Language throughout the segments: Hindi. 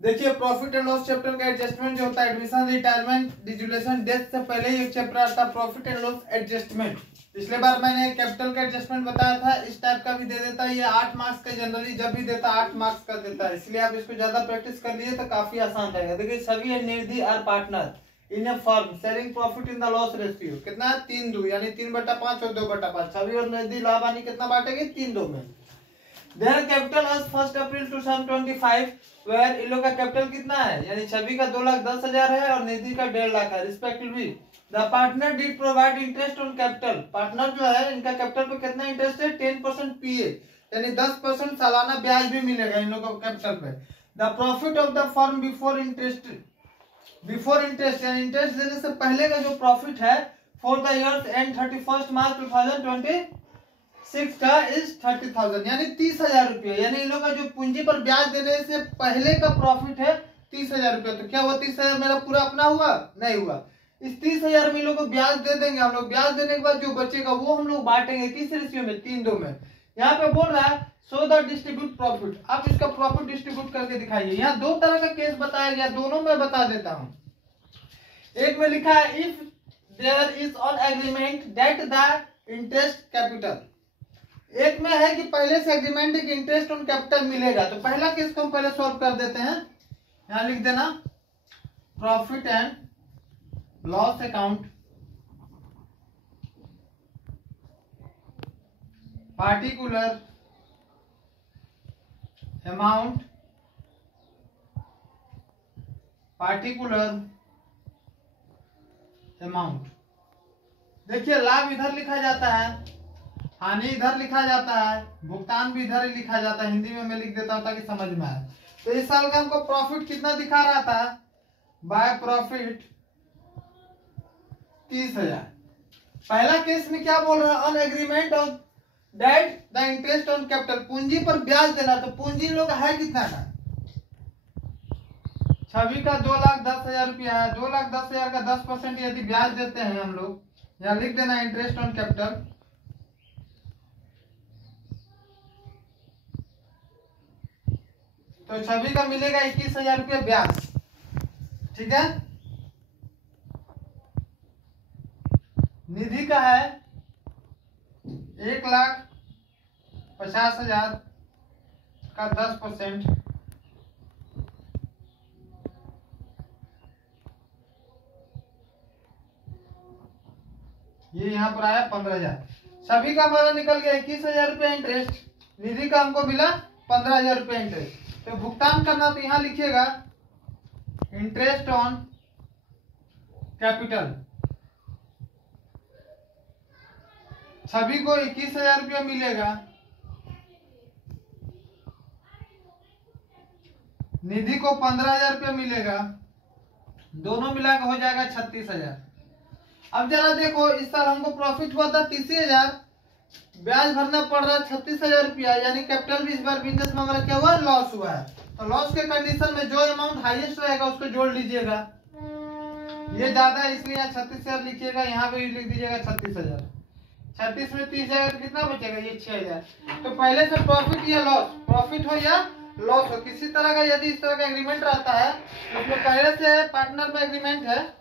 देखिए प्रॉफिट एंड लॉस चैप्टर का एडजस्टमेंट जो होता है एडमिशन, रिटायरमेंट, डिजुलेशन, डेथ से पहले ही एक चैप्टर आता है प्रॉफिट एंड लॉस एडजस्टमेंट। पिछले बार मैंने कैपिटल का एडजस्टमेंट बताया था, इस टाइप का भी दे देता है। ये 8 मार्क्स का जनरली जब भी देता है 8 मार्क्स का देता है, इसलिए आप इसको ज्यादा प्रैक्टिस कर लिए तो काफी आसान रहेगा। देखिए सभी Nidhi are partner in a firm sharing profit in the loss ratio कितना है 3-2 यानी 3/5 और 2/5। छवि और निधि लाभ हानि कितना बांटेंगे 3-2 में। देयर कैपिटल आज 1 अप्रैल 2025 वेयर इन लोग का कैपिटल कितना है यानी छवि का 2,10,000 है और निधि का 1.5 लाख है respectively. The partner did provide interest on capital. Partner जो है इनका कैपिटल पे कितना इंटरेस्ट है 10% पीए यानी 10% सालाना ब्याज भी मिलेगा इन लोगों को कैपिटल पे। The profit of the firm before interest यानी इंटरेस्ट देने से पहले का जो प्रॉफिट है फॉर द ईयर एंड 31 मार्च 2026 का इज 30,000 यानी 30,000 रुपये। यानी इन लोग का जो पूंजी पर ब्याज देने से पहले का प्रॉफिट है 30,000 रुपये। तो क्या हुआ 30,000 मेरा पूरा अपना हुआ नहीं हुआ। इस 30,000 में लोग को ब्याज दे देंगे हम लोग। ब्याज देने के बाद जो बचेगा वो हम लोग बांटेंगे किस रेशियो में 3-2 में। यहाँ पे बोल रहा है सो द डिस्ट्रीब्यूट प्रॉफिट। आप इसका प्रॉफिट डिस्ट्रीब्यूट करके दिखाइए। यहाँ 2 तरह का केस बताया गया, दोनों में बता देता हूँ। एक में लिखा है if there is on agreement that the interest capital. एक में है कि पहले से एग्रीमेंट है कि इंटरेस्ट ऑन कैपिटल मिलेगा। तो पहला केस को हम पहले सॉल्व कर देते हैं। यहां लिख देना profit and loss account particular amount देखिए लाभ इधर लिखा जाता है, हानि इधर लिखा जाता है, भुगतान भी इधर ही लिखा जाता है। हिंदी में मैं लिख देता हूं ताकि समझ में आए। तो इस साल का हमको प्रॉफिट कितना दिखा रहा था बाय प्रॉफिट 30,000। पहला केस में क्या बोल रहा है on agreement on that the interest on capital. पूंजी पर ब्याज देना। तो पूंजी लोग है कितना का छवि का 2,10,000 रुपया है। 2,10,000 का 10% यदि ब्याज देते हैं हम लोग, यहाँ लिख देना इंटरेस्ट ऑन कैपिटल। तो छवि का मिलेगा 21,000 रुपया ब्याज। ठीक है। निधि का है 1,50,000 का 10%। ये यहाँ पर आया 15,000। सभी का हमारा निकल गया 21,000 रुपया इंटरेस्ट। निधि का हमको मिला 15,000 रुपया इंटरेस्ट। तो भुगतान करना तो यहां लिखिएगा इंटरेस्ट ऑन कैपिटल। सभी को 21,000 रुपया मिलेगा, निधि को 15,000 रुपया मिलेगा, दोनों मिलाकर हो जाएगा 36,000। अब जरा देखो इस साल हमको प्रॉफिट हुआ था 30,000, ब्याज भरना पड़ रहा है 36,000 रुपया यानी कैपिटल भी इस बार बिजनेस में हमारा क्या हुआ लॉस हुआ है। तो लॉस के कंडीशन में जो अमाउंट हाईएस्ट रहेगा उसको जोड़ लीजिएगा। ये ज्यादा है इसलिए यहाँ 36,000 लिखिएगा, यहाँ पे लिख दीजिएगा 36,000। 36 में 30,000 कितना बचेगा ये 6,000। तो पहले से प्रॉफिट या लॉस, प्रॉफिट हो या लॉस हो, किसी तरह का यदि इस तरह का एग्रीमेंट रहता है उसमें पहले से पार्टनर में एग्रीमेंट है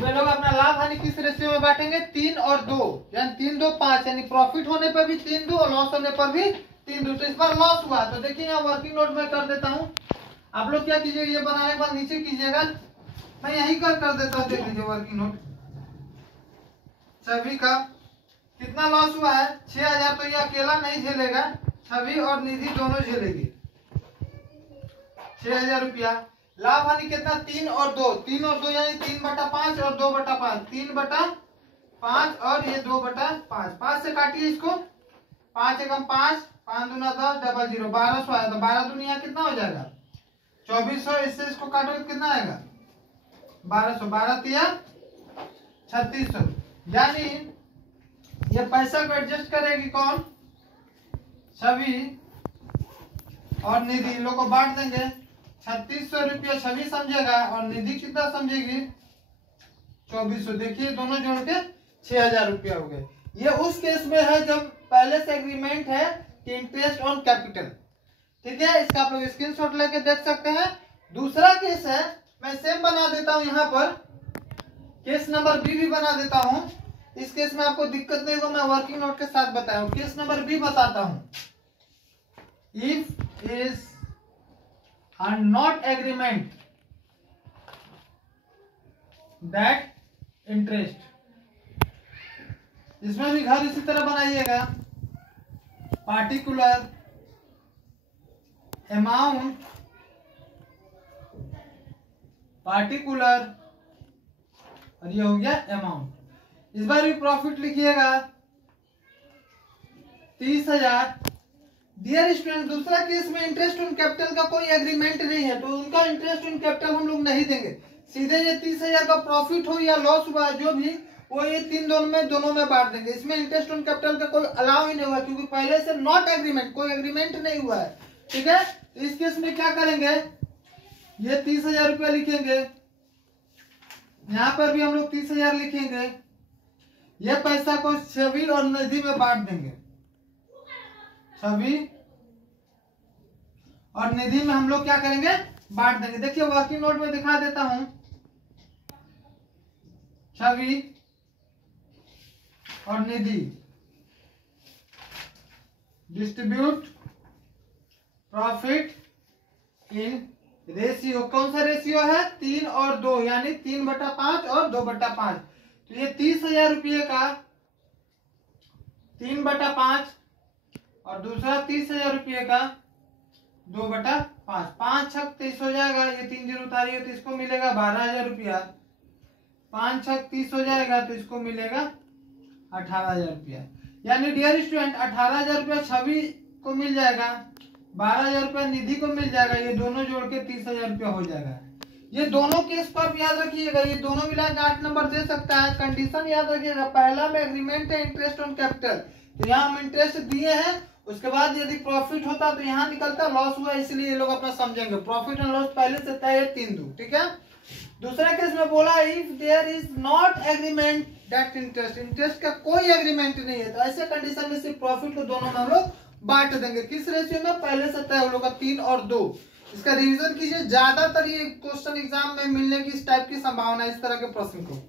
वे लोग अपना लाभ हानि किस रेशियो में बांटेंगे 3 और 2 यानी 3-2-5 यानी प्रॉफिट होने पर भी 3-2 और लॉस होने पर भी 3-2। तो इस बार लॉस हुआ। तो देखिए यहाँ वर्किंग नोट में कर देता हूँ। आप लोग क्या कीजिएगा ये बनाने के बाद नीचे कीजिएगा, मैं यही कर देता हूँ। देख लीजिए वर्किंग नोट। छवि का कितना लॉस हुआ है 6,000। तो ये अकेला नहीं झेलेगा, छवि और निधि दोनों झेलेगी 6,000 रुपया। लाभ हानि कितना 3 और 2, 3 और 2 यानी 3/5 और 2/5, 3/5 और ये 2/5। 5 से काटिए इसको, 5 एकम 5, 5 दूना 10, डबल 0, 1200 आया। तो 12 दूनी कितना हो जाएगा 2400। इससे इसको काटो तो कितना आएगा 1200, 12 तिया 3600। यानी ये पैसा को एडजस्ट करेगी कौन छवि और निधि। इन लोग को बांट देंगे 3600 रुपया छवि समझेगा और निधि कितना समझेगी 2400। देखिए दोनों जोड़ के 6,000 रुपया हो गए। ये उस केस में है जब पहले से एग्रीमेंट है कि इंटरेस्ट ऑन कैपिटल। ठीक है, इसका आप लोग स्क्रीनशॉट लेके देख सकते हैं। दूसरा केस है, मैं सेम बना देता हूं, यहाँ पर केस नंबर बी भी बना देता हूं। इस केस में आपको दिक्कत नहीं होगा, मैं वर्किंग नोट के साथ बताया हूं। केस नंबर बी बताता हूं। If is not agreement that interest, इसमें भी घर इसी तरह बनाइएगा। पार्टिकुलर अमाउंट, पार्टिकुलर, और ये हो गया अमाउंट। इस बार भी प्रॉफिट लिखिएगा 30,000। डियर स्टूडेंट, दूसरा केस में इंटरेस्ट ऑन कैपिटल का कोई एग्रीमेंट नहीं है, तो उनका इंटरेस्ट ऑन कैपिटल हम लोग नहीं देंगे। सीधे ये 30,000 का प्रॉफिट हो या लॉस हुआ जो भी, वो ये दोनों में बांट देंगे। इसमें इंटरेस्ट ऑन कैपिटल का कोई अलाउ ही नहीं हुआ, क्योंकि पहले से नॉट एग्रीमेंट, कोई एग्रीमेंट नहीं हुआ है। ठीक है, तो इस केस में क्या करेंगे, ये 30,000 रुपया लिखेंगे, यहां पर भी हम लोग 30,000 लिखेंगे। ये पैसा को छवि और निधि में बांट देंगे। छवि और निधि में हम लोग क्या करेंगे, बांट देंगे। देखिए वर्किंग नोट में दिखा देता हूं। छवि और निधि, डिस्ट्रीब्यूट प्रॉफिट इन रेशियो। कौन सा रेशियो है, 3 और 2, यानी 3/5 और 2/5। तो ये 30,000 रुपये का 3/5 और दूसरा 30,000 रुपये का 2/5। 5 छक 30 हो जाएगा, ये 3 जीरो उतारिए तो इसको मिलेगा 12,000 रुपया। 5 छक 30 हो जाएगा तो इसको मिलेगा 18,000 रुपया। यानी डियर स्टूडेंट 18,000 रुपया छवि को मिल जाएगा, 12,000 रुपया निधि को मिल जाएगा। ये दोनों जोड़ के 30,000 रुपया हो जाएगा। ये दोनों केस को आप याद रखिएगा, ये दोनों मिला के 8 नंबर दे सकता है। कंडीशन याद रखिएगा, पहला में एग्रीमेंट है इंटरेस्ट ऑन कैपिटल, तो यहाँ हम इंटरेस्ट दिए हैं। उसके बाद यदि प्रॉफिट होता तो यहाँ निकलता, लॉस हुआ इसलिए ये लोग अपना समझेंगे। प्रॉफिट एंड लॉस पहले से तय है 3 दो। ठीक है, दूसरा केस में बोला if there is not agreement that interest, interest का कोई एग्रीमेंट नहीं है, तो ऐसे कंडीशन में सिर्फ प्रॉफिट को दोनों में हम लोग बांट देंगे। किस रेशियो में, पहले से तय हम लोग का 3 और 2। इसका रिवीजन कीजिए, ज्यादातर ये क्वेश्चन एग्जाम में मिलने की इस टाइप की संभावना, इस तरह के प्रश्न को।